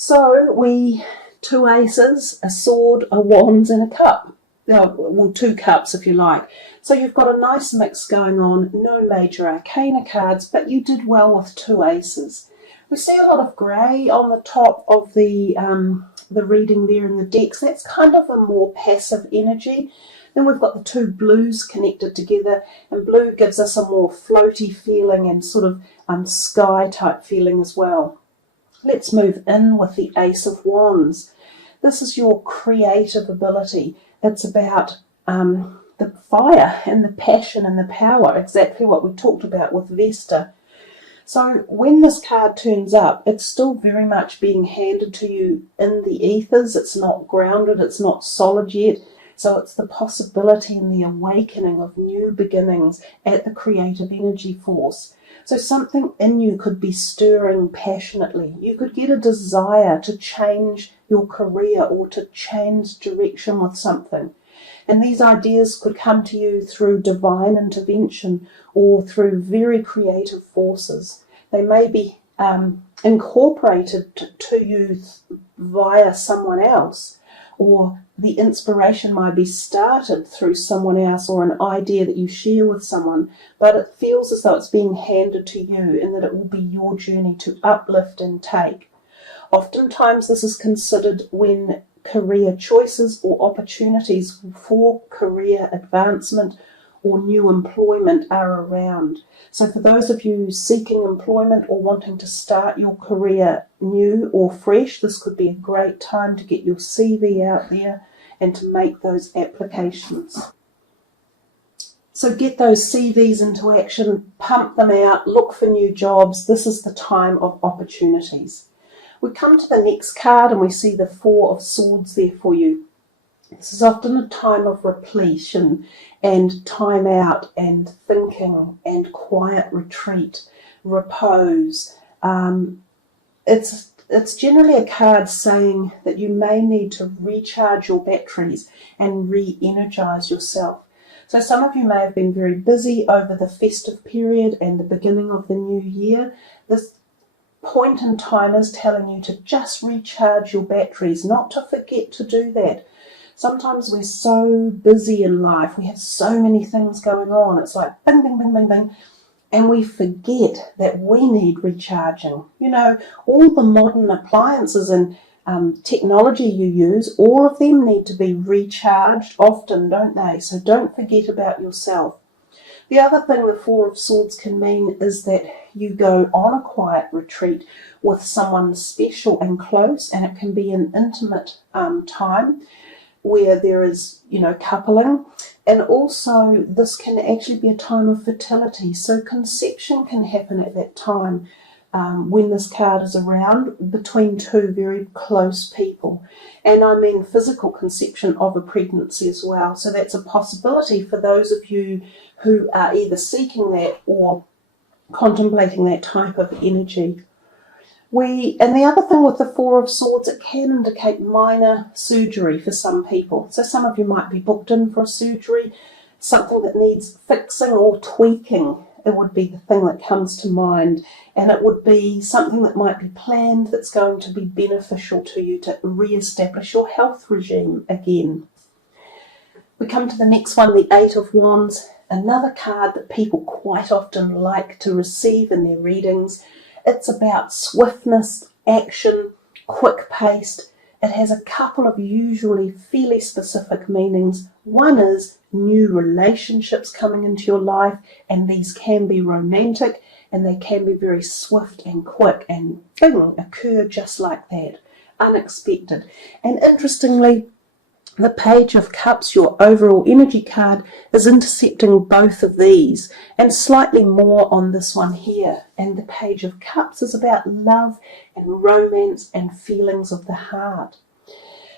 So two aces, a sword, a wands and a cup. Well, two cups if you like. So you've got a nice mix going on, no major arcana cards, but you did well with two aces. We see a lot of grey on the top of the reading there in the decks. That's kind of a more passive energy. Then we've got the two blues connected together, and blue gives us a more floaty feeling and sort of sky type feeling as well. Let's move in with the Ace of Wands. This is your creative ability. It's about the fire and the passion and the power, exactly what we talked about with Vesta. So when this card turns up, it's still very much being handed to you in the ethers. It's not grounded, it's not solid yet. So it's the possibility and the awakening of new beginnings at the creative energy force. So something in you could be stirring passionately. You could get a desire to change your career or to change direction with something. And these ideas could come to you through divine intervention or through very creative forces. They may be incorporated to you via someone else, or the inspiration might be started through someone else or an idea that you share with someone, but it feels as though it's being handed to you and that it will be your journey to uplift and take. Oftentimes this is considered when career choices or opportunities for career advancement or new employment are around. So for those of you seeking employment or wanting to start your career new or fresh, this could be a great time to get your CV out there and to make those applications. So get those CVs into action, pump them out, look for new jobs. This is the time of opportunities. We come to the next card and we see the Four of Swords there for you. This is often a time of repletion and time out and thinking and quiet retreat, repose. It's generally a card saying that you may need to recharge your batteries and re-energize yourself. So some of you may have been very busy over the festive period and the beginning of the new year. This point in time is telling you to just recharge your batteries, not to forget to do that. Sometimes we're so busy in life, we have so many things going on, it's like bing, bing, bing, bing, bing, and we forget that we need recharging. You know, all the modern appliances and technology you use, all of them need to be recharged often, don't they? So don't forget about yourself. The other thing the Four of Swords can mean is that you go on a quiet retreat with someone special and close, and it can be an intimate time where there is, coupling. And also this can actually be a time of fertility. So conception can happen at that time when this card is around between two very close people. And I mean physical conception of a pregnancy as well. So that's a possibility for those of you who are either seeking that or contemplating that type of energy. And the other thing with the Four of Swords, it can indicate minor surgery for some people. So some of you might be booked in for a surgery, something that needs fixing or tweaking. It would be the thing that comes to mind. And it would be something that might be planned that's going to be beneficial to you to re-establish your health regime again. We come to the next one, the Eight of Wands, another card that people quite often like to receive in their readings. It's about swiftness, action, quick-paced. It has a couple of usually fairly specific meanings. One is new relationships coming into your life, and these can be romantic, and they can be very swift and quick and occur just like that, unexpected. And interestingly, the Page of Cups, your overall energy card, is intercepting both of these and slightly more on this one here. And the Page of Cups is about love and romance and feelings of the heart.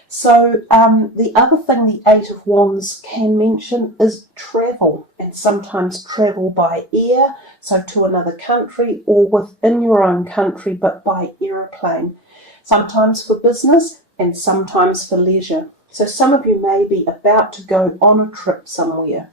So the other thing the Eight of Wands can mention is travel, and sometimes travel by air, so to another country, or within your own country, but by aeroplane. Sometimes for business and sometimes for leisure. So some of you may be about to go on a trip somewhere.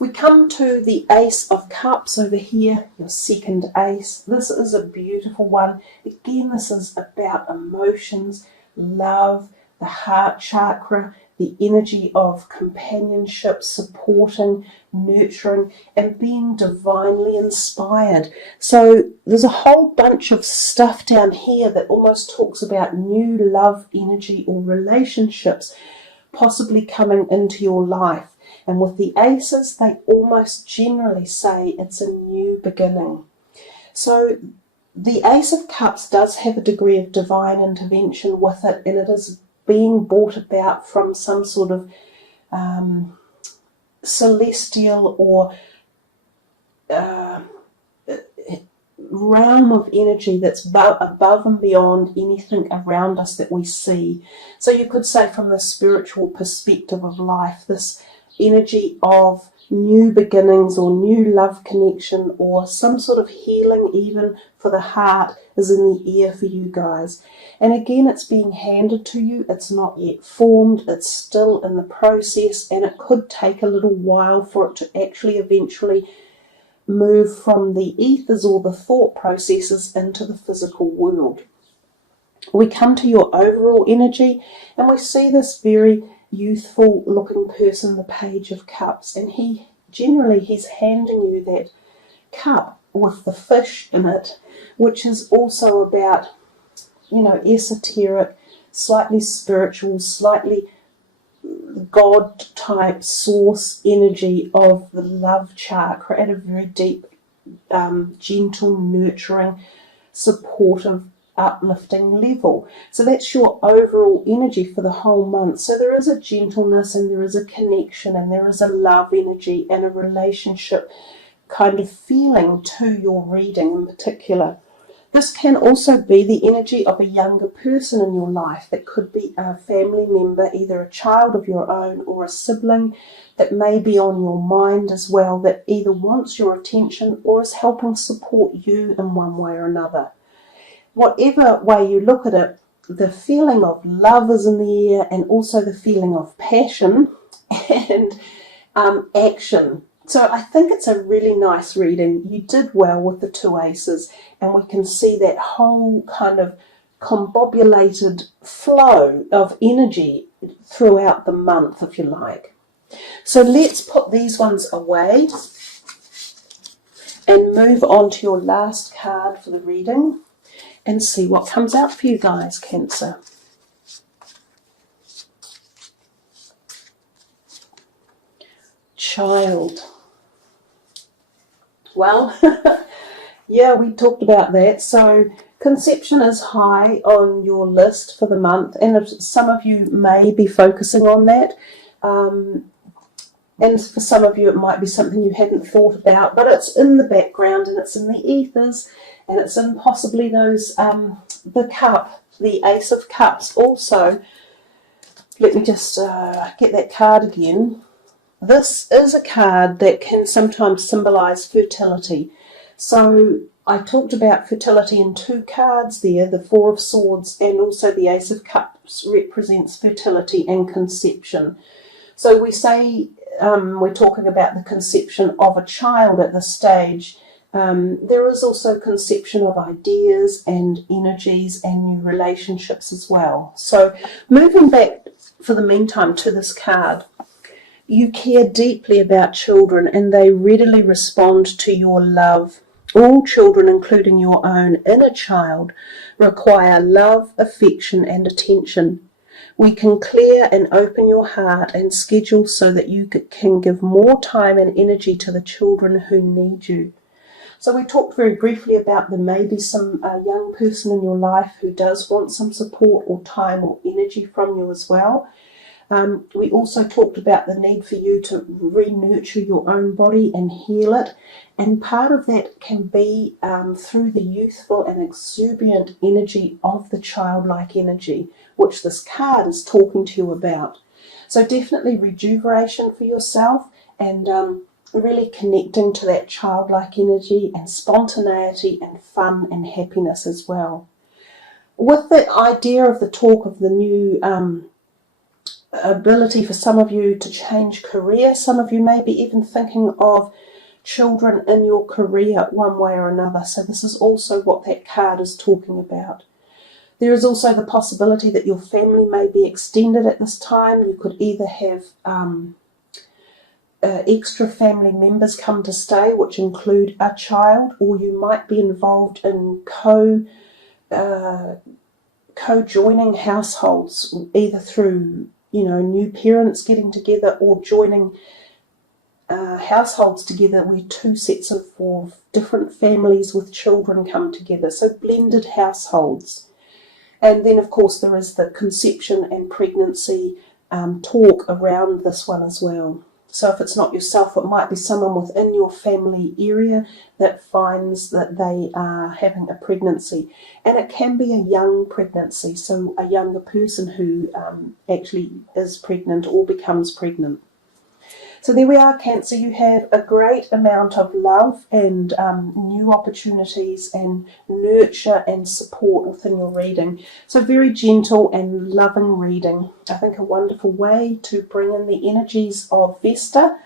We come to the Ace of Cups over here, your second ace. This is a beautiful one. Again, this is about emotions, love, the heart chakra, the energy of companionship, supporting, nurturing, and being divinely inspired. So there's a whole bunch of stuff down here that almost talks about new love energy or relationships possibly coming into your life. And with the aces, they almost generally say it's a new beginning. So the Ace of Cups does have a degree of divine intervention with it, and it is being brought about from some sort of celestial or realm of energy that's above and beyond anything around us that we see. So you could say, from the spiritual perspective of life, this energy of new beginnings or new love connection or some sort of healing even for the heart is in the air for you guys. And again, it's being handed to you. It's not yet formed. It's still in the process, and it could take a little while for it to actually eventually move from the ethers or the thought processes into the physical world. We come to your overall energy, and we see this very youthful looking person, the Page of Cups, and he's handing you that cup with the fish in it, which is also about, esoteric, slightly spiritual, slightly God type source energy of the love chakra at a very deep, gentle, nurturing, supportive, uplifting level. So that's your overall energy for the whole month. So there is a gentleness, and there is a connection, and there is a love energy and a relationship kind of feeling to your reading in particular. This can also be the energy of a younger person in your life. That could be a family member, either a child of your own or a sibling that may be on your mind as well, that either wants your attention or is helping support you in one way or another. Whatever way you look at it, the feeling of love is in the air, and also the feeling of passion and action. So I think it's a really nice reading. You did well with the two aces, and we can see that whole kind of combobulated flow of energy throughout the month, if you like. So let's put these ones away and move on to your last card for the reading and see what comes out for you guys, Cancer. Child. Well, yeah, we talked about that. So conception is high on your list for the month, and some of you may be focusing on that. And for some of you, it might be something you hadn't thought about, but it's in the background, and it's in the ethers, and it's in possibly those, the cup, the Ace of Cups also. Let me just get that card again. This is a card that can sometimes symbolize fertility. So I talked about fertility in two cards there, the Four of Swords, and also the Ace of Cups represents fertility and conception. So we say we're talking about the conception of a child at this stage. There is also conception of ideas and energies and new relationships as well. So moving back for the meantime to this card, you care deeply about children, and they readily respond to your love. All children, including your own inner child, require love, affection, and attention. We can clear and open your heart and schedule so that you can give more time and energy to the children who need you. So we talked very briefly about there may be some young person in your life who does want some support or time or energy from you as well. We also talked about the need for you to re-nurture your own body and heal it. And part of that can be through the youthful and exuberant energy of the childlike energy, which this card is talking to you about. So definitely rejuvenation for yourself, and really connecting to that childlike energy and spontaneity and fun and happiness as well. With the idea of the talk of the new ability for some of you to change career. Some of you may be even thinking of children in your career one way or another. So this is also what that card is talking about. There is also the possibility that your family may be extended at this time. You could either have extra family members come to stay, which include a child, or you might be involved in co-joining households, either through new parents getting together or joining households together where two sets of different families with children come together, so blended households. And then of course there is the conception and pregnancy talk around this one as well. So if it's not yourself, it might be someone within your family area that finds that they are having a pregnancy. And it can be a young pregnancy, so a younger person who actually is pregnant or becomes pregnant. So there we are, Cancer. You have a great amount of love and new opportunities and nurture and support within your reading. So very gentle and loving reading. I think a wonderful way to bring in the energies of Vesta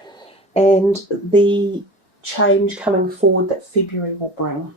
and the change coming forward that February will bring.